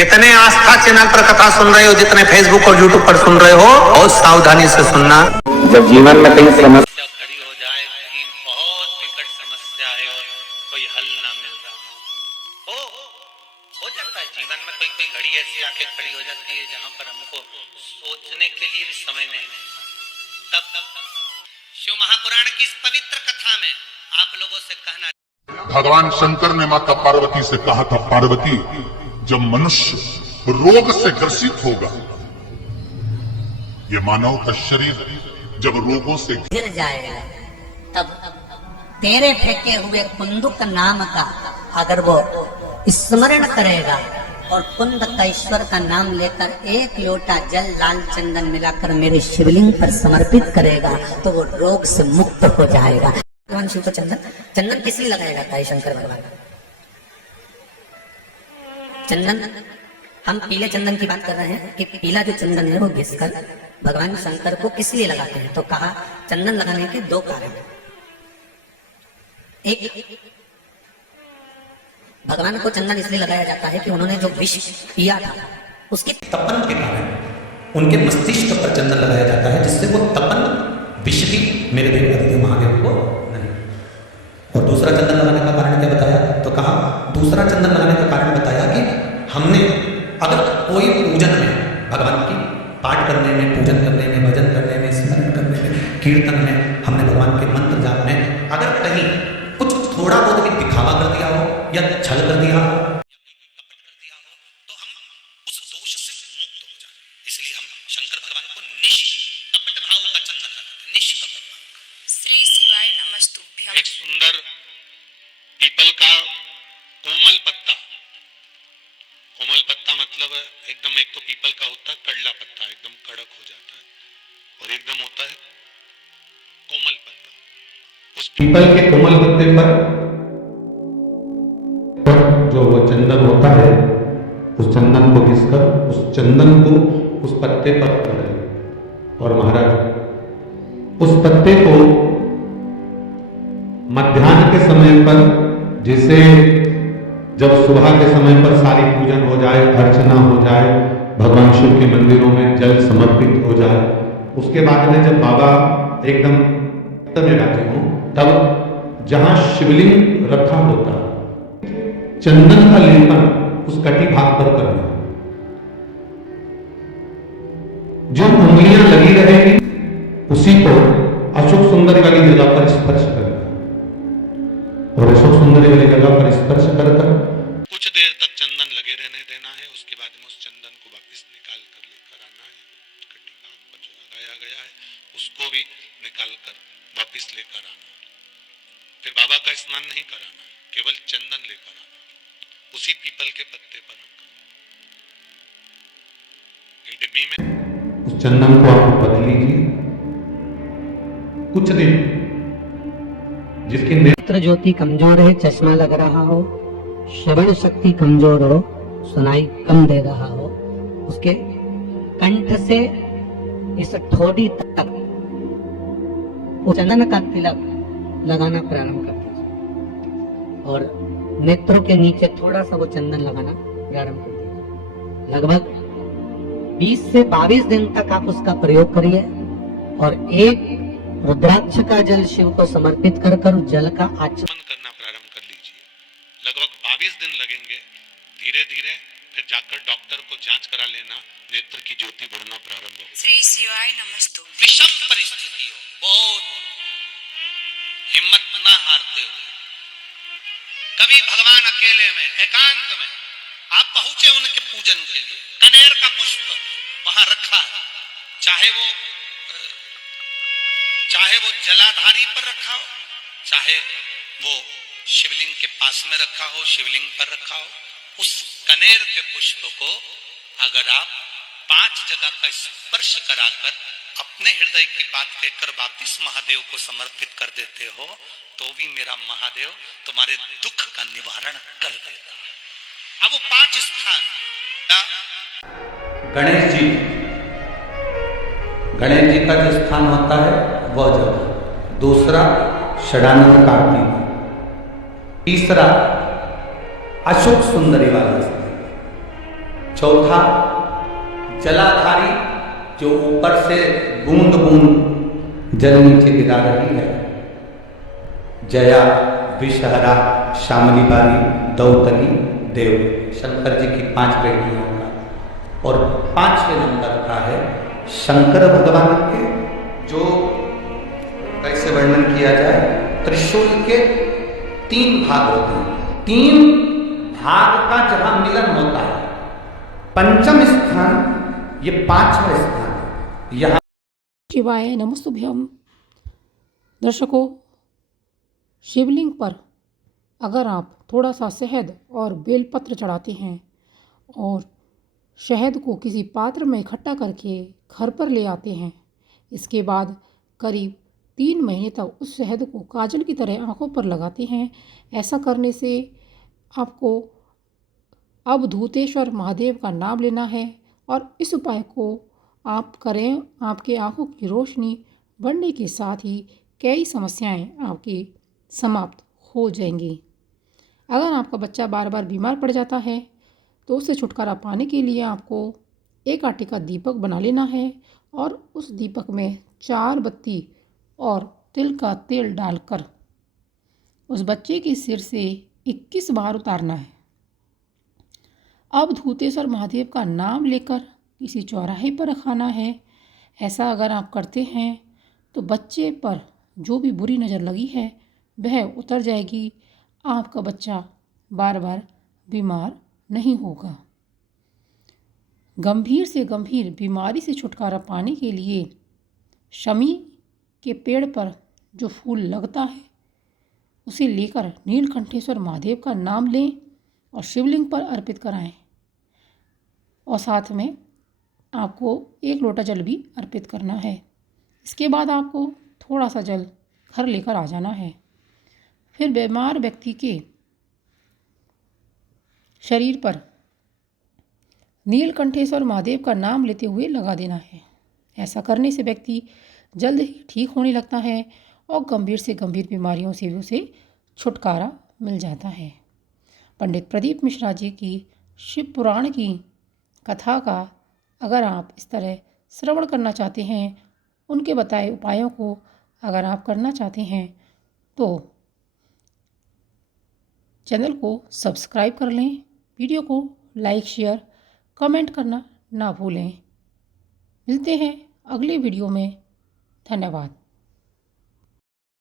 जितने आस्था चैनल पर कथा सुन रहे हो, जितने फेसबुक और यूट्यूब पर सुन रहे हो, बहुत सावधानी से सुनना। जब जीवन में कहीं समस्या खड़ी हो जाए, कहीं बहुत विकट समस्या है और कोई हल ना मिल रहा हो जाता है जीवन में। कोई कोई घड़ी ऐसी आके खड़ी हो जाती है जहां पर हमको सोचने के लिए भी समय नहीं है। तब शिव महापुराण की इस पवित्र कथा में आप लोगों से कहना, भगवान शंकर ने माता पार्वती से कहा था, पार्वती जब मनुष्य रोग से ग्रसित होगा, ये मानव का शरीर जब रोगों से गिर जाएगा, तब तेरे फेंके हुए कुंदुक नाम का अगर वो स्मरण करेगा और कुंद का ईश्वर का नाम लेकर एक लोटा जल लाल चंदन मिलाकर मेरे शिवलिंग पर समर्पित करेगा, तो वो रोग से मुक्त हो जाएगा। भगवान शिव को चंदन किस लिए लगाया जाता है? शंकर भगवान चंदन, हम पीले चंदन की बात कर रहे हैं कि पीला जो चंदन है वो घिसकर भगवान शंकर को किस लिए लगाते हैं? तो कहा चंदन लगाने के दो कारण हैं। एक, भगवान को चंदन इसलिए लगाया जाता है कि उन्होंने जो विष पिया था उसके तपन के कारण उनके मस्तिष्क पर चंदन लगाया जाता है, जिससे वो तपन विष भी मेरे देव आदिदेव महादेव को नहीं। और दूसरा चंदन लगाने का कारण क्या बताया? तो कहा दूसरा चंदन लगाने का कारण बताया कि हमने अगर कोई पूजन में, भगवान की पाठ करने में, पूजन करने में, भजन करने में, स्मरण करने में, कीर्तन में, हमने भगवान के मंत्र जाप में अगर कहीं कुछ थोड़ा बहुत भी दिखावा कर दिया हो या छल कर दिया हो, तो हम उस दोष से मुक्त हो जाए। इसलिए हम शंकर भगवान को निष्कपट भाव का चंदन लगाते हैं। निष्कपट भाव। श्री शिवाय नमस्तुभ्यम। एक सुंदर पीपल का कोमल पत्ता, कोमल पत्ता मतलब एकदम, एक तो पीपल का होता है कड़ला पत्ता, एकदम कड़क हो जाता है, और एकदम होता है कोमल पत्ता। उस पीपल के कोमल पत्ते पर जो वो चंदन होता है, उस चंदन को घिसकर उस चंदन को उस पत्ते पर रखें। और महाराज उस पत्ते को मध्याह्न के समय पर, जिसे जब सुबह के समय पर सारी पूजन हो जाए, अर्चना हो जाए, भगवान शिव के मंदिरों में जल समर्पित हो जाए, उसके बाद में जब बाबा एकदम में बैठे हों, तब जहां शिवलिंग रखा होता है, चंदन का लेपन उस कटी भाग पर करना। जो उंगलियां लगी रहेगी उसी को अशोक सुंदरी वाली जगह पर स्पर्श करना, और अशोक सुंदरी वाली जगह पर स्पर्श कर कुछ देर तक चंदन लगे रहने देना है। उसके बाद में उस चंदन को वापस निकाल कर लेकर आना है। कटी भाग पर जो लगाया गया है उसको भी निकाल कर वापस लेकर आना है। फिर बाबा का स्नान नहीं कराना, केवल चंदन लेकर आना, उसी पीपल के पत्ते पर रखना। एक डिब्बी में उस चंदन को आप बदल लीजिए कुछ दिन, जिसकी नेत्र ज्योति कमजोर है, चश्मा लग रहा हो, श्रवण शक्ति कमजोर हो, सुनाई कम दे रहा हो, उसके कंठ से इस ठोड़ी तक वो चंदन का तिलक लगाना प्रारंभ कर दीजिए, और नेत्रों के नीचे थोड़ा सा वो चंदन लगाना प्रारंभ कर दीजिए। लगभग 20 से 22 दिन तक आप उसका प्रयोग करिए, और एक रुद्राक्ष का जल शिव को समर्पित कर जल का आचमन करना प्रारंभ कर लीजिए। लगभग 22 दिन लगेंगे। धीरे धीरे फिर जाकर डॉक्टर को जांच करा लेना, नेत्र की ज्योति बढ़ना प्रारंभ हो। श्री शिवाय नमस्तुभ्यम। विषम परिस्थिति हो, बहुत हिम्मत ना हारते हुए, कभी भगवान अकेले में, एकांत में आप पहुंचे उनके पूजन के लिए, कनेर का पुष्प वहां रखा है, चाहे वो जलाधारी पर रखा हो, चाहे वो शिवलिंग के पास में रखा हो, शिवलिंग पर रखा हो, उस कनेर के पुष्प को अगर आप 5 जगह का स्पर्श कराकर अपने हृदय की बात कहकर वापिस महादेव को समर्पित कर देते हो, तो भी मेरा महादेव तुम्हारे दुख का निवारण कर देगा। अब वो 5 स्थान, गणेश जी का जो स्थान होता है वह जगह, दूसरा षडानंद कार्तिक, तीसरा अशोक सुंदरी वाला स्थान, चौथा, जलाधारी जो ऊपर से बूंद बूंद जल नीचे गिरा रही है, जया, विषहरा, श्यामली बारी, दौतली, देव, शंकर जी की 5 बेटियां का। और 5वें नंबर का है शंकर भगवान के, जो कैसे वर्णन किया जाए, त्रिशूल के 3 भाग होते हैं, 3 भाग का जहां मिलन होता है। 5वां स्थान, ये 5वां स्थान, यहाँ शिवाय नमस्तुभ्यम। दर्शकों, शिवलिंग पर अगर आप थोड़ा सा शहद और बेलपत्र चढ़ाते हैं और शहद को किसी पात्र में इकट्ठा करके घर पर ले आते हैं, इसके बाद करीब 3 महीने तक उस शहद को काजल की तरह आंखों पर लगाते हैं। ऐसा करने से आपको अवधूतेश्वर महादेव का नाम लेना है और इस उपाय को आप करें, आपके आंखों की रोशनी बढ़ने के साथ ही कई समस्याएं आपकी समाप्त हो जाएंगी। अगर आपका बच्चा बार बार बीमार पड़ जाता है तो उससे छुटकारा पाने के लिए आपको एक आटे का दीपक बना लेना है और उस दीपक में 4 बत्ती और तिल का तेल डालकर उस बच्चे के सिर से 21 बार उतारना है। अब धूतेश्वर महादेव का नाम लेकर किसी चौराहे पर रखाना है। ऐसा अगर आप करते हैं तो बच्चे पर जो भी बुरी नज़र लगी है वह उतर जाएगी। आपका बच्चा बार बार बीमार नहीं होगा। गंभीर से गंभीर बीमारी से छुटकारा पाने के लिए शमी के पेड़ पर जो फूल लगता है उसे लेकर नीलकंठेश्वर महादेव का नाम लें और शिवलिंग पर अर्पित कराएं और साथ में आपको 1 लोटा जल भी अर्पित करना है। इसके बाद आपको थोड़ा सा जल घर लेकर आ जाना है। फिर बीमार व्यक्ति के शरीर पर नीलकंठेश्वर महादेव का नाम लेते हुए लगा देना है। ऐसा करने से व्यक्ति जल्द ही ठीक होने लगता है और गंभीर से गंभीर बीमारियों से भी उसे छुटकारा मिल जाता है। पंडित प्रदीप मिश्रा जी की शिव पुराण की कथा का अगर आप इस तरह श्रवण करना चाहते हैं, उनके बताए उपायों को अगर आप करना चाहते हैं तो चैनल को सब्सक्राइब कर लें, वीडियो को लाइक शेयर कमेंट करना ना भूलें। मिलते हैं अगले वीडियो में। धन्यवाद।